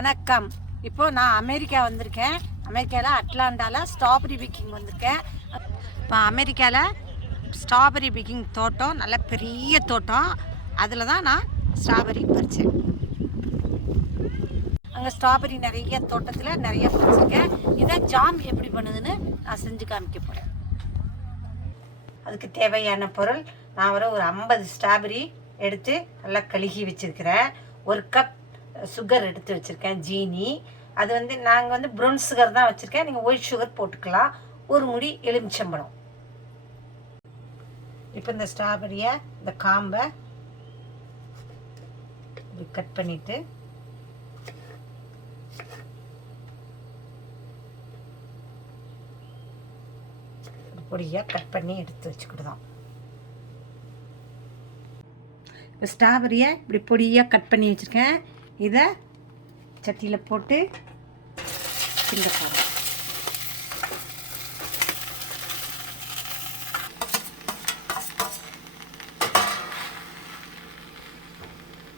வணக்கம். இப்போது நான் அமெரிக்கா வந்திருக்கேன். அமெரிக்காவில் அட்லாண்டாவில் ஸ்ட்ராபெரி பிக்கிங் வந்திருக்கேன். இப்போ அமெரிக்காவில் ஸ்ட்ராபெரி பிக்கிங் தோட்டம் நல்ல பெரிய தோட்டம். அதில் தான் நான் ஸ்ட்ராபெரி பறித்தேன் அங்கே ஸ்ட்ராபெரி நிறைய தோட்டத்தில் நிறைய பறிச்சிருக்கேன். இதை ஜாம் எப்படி பண்ணுதுன்னு நான் செஞ்சு காமிக்க போகிறேன் அதுக்கு தேவையான பொருள் நான் வர ஒரு ஐம்பது ஸ்ட்ராபெரி எடுத்து நல்லா கழுகி வச்சுருக்கிறேன். ஒரு கப் சுகர் எடுத்து வச்சுருக்கேன் ஜீனி. அது வந்து நாங்கள் வந்து ப்ரௌன் சுகர் தான் வச்சுருக்கேன். நீங்கள் ஒயிட் சுகர் போட்டுக்கலாம். ஒரு முடி எலுமிச்சம்பழம். இப்போ இந்த ஸ்ட்ராபெரியை இந்த காம்பை கட் பண்ணிவிட்டு பொடியாக கட் பண்ணி எடுத்து வச்சுக்கிடுதோம் இப்போ ஸ்ட்ராபெரியை இப்படி பொடியாக கட் பண்ணி வச்சுருக்கேன். இதை சட்டியில் போட்டு கிண்ட போகிறோம்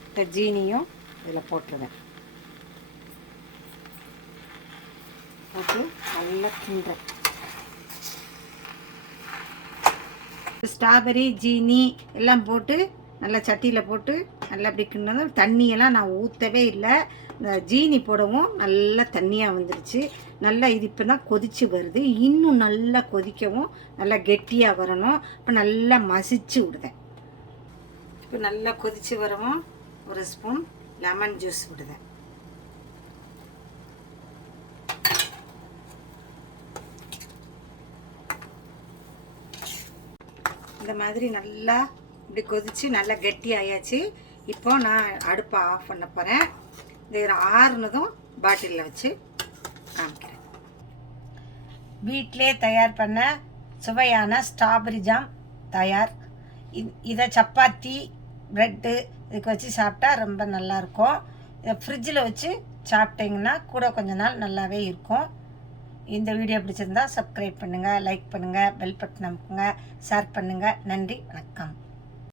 இந்த ஜீனியும் இதில் போட்டுருவேன். போட்டு நல்லா கிண்டுறேன். ஸ்ட்ராபெரி ஜீனி எல்லாம் போட்டு நல்லா சட்டியில் போட்டு நல்லா அப்படி கிண்டதும் தண்ணியெல்லாம் நான் ஊற்றவே இல்லை. இந்த ஜீனி போடவும் நல்லா தண்ணியாக வந்துருச்சு. நல்லா இது இப்போ தான் கொதித்து வருது. இன்னும் நல்லா கொதிக்கவும் நல்லா கெட்டியாக வரணும். இப்போ நல்லா மசிச்சு விடுதேன். இப்போ நல்லா கொதித்து வரவும் ஒரு ஸ்பூன் லெமன் ஜூஸ் விடுதேன். இந்த மாதிரி நல்லா இப்படி கொதித்து நல்லா கெட்டி ஆயாச்சு இப்போ நான் அடுப்பை ஆஃப் பண்ண போகிறேன் இது ஆறுனதும் பாட்டிலில் வச்சு காமிக்கிறேன். வீட்டிலே தயார் பண்ண சுவையான ஸ்ட்ராபெரி ஜாம் தயார். இதை சப்பாத்தி ப்ரெட்டு இதுக்கு வச்சு சாப்பிட்டா ரொம்ப நல்லாயிருக்கும். இதை ஃப்ரிட்ஜில் வச்சு சாப்பிட்டிங்கன்னா கூட கொஞ்ச நாள் நல்லாவே இருக்கும். இந்த வீடியோ பிடிச்சிருந்தா சப்ஸ்கிரைப் பண்ணுங்கள் லைக் பண்ணுங்கள் பெல் பட்டன் அமுக்குங்க ஷேர் பண்ணுங்கள் நன்றி வணக்கம்.